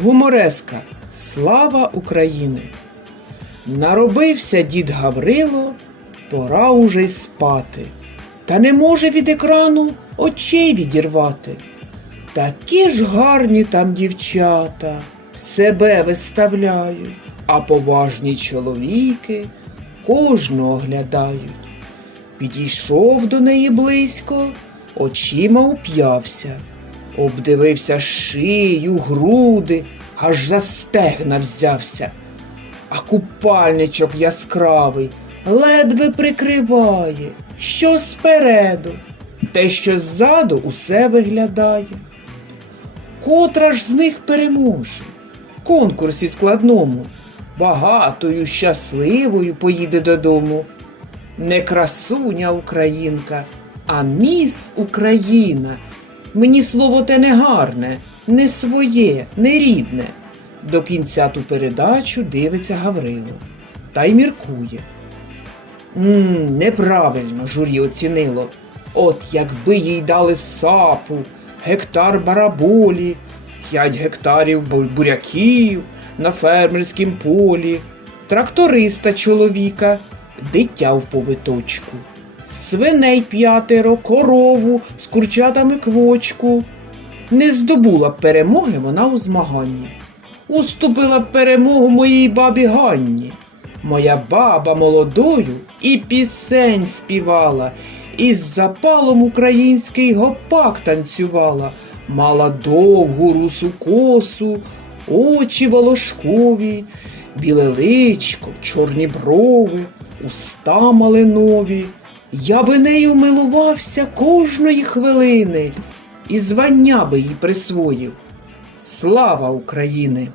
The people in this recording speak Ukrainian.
Гумореска Слава України! Наробився дід Гаврило, пора уже й спати. Та не може від екрану очей відірвати. Такі ж гарні там дівчата себе виставляють, а поважні чоловіки кожного оглядають. Підійшов до неї близько, очима уп'явся, обдивився шию, груди, аж за стегна взявся. А купальничок яскравий ледве прикриває, що спереду, те, що ззаду усе виглядає. Котра ж з них переможе? Конкурсі складному, багатою, щасливою поїде додому. Не красуня українка, а міс Україна. Мені слово те не гарне, не своє, не рідне. До кінця ту передачу дивиться Гаврило та й міркує. Мм, неправильно журі оцінило. От якби їй дали сапу, гектар бараболі, п'ять гектарів буряків на фермерськім полі, тракториста чоловіка, дитя в повиточку, свиней п'ятеро, корову з курчатами квочку. Не здобула б перемоги вона у змаганні. Уступила б перемогу моїй бабі Ганні. Моя баба молодою і пісень співала, і з запалом український гопак танцювала, мала довгу русу косу, очі волошкові, біле личко, чорні брови, уста малинові. Я би нею милувався кожної хвилини і звання би їй присвоїв. Слава України!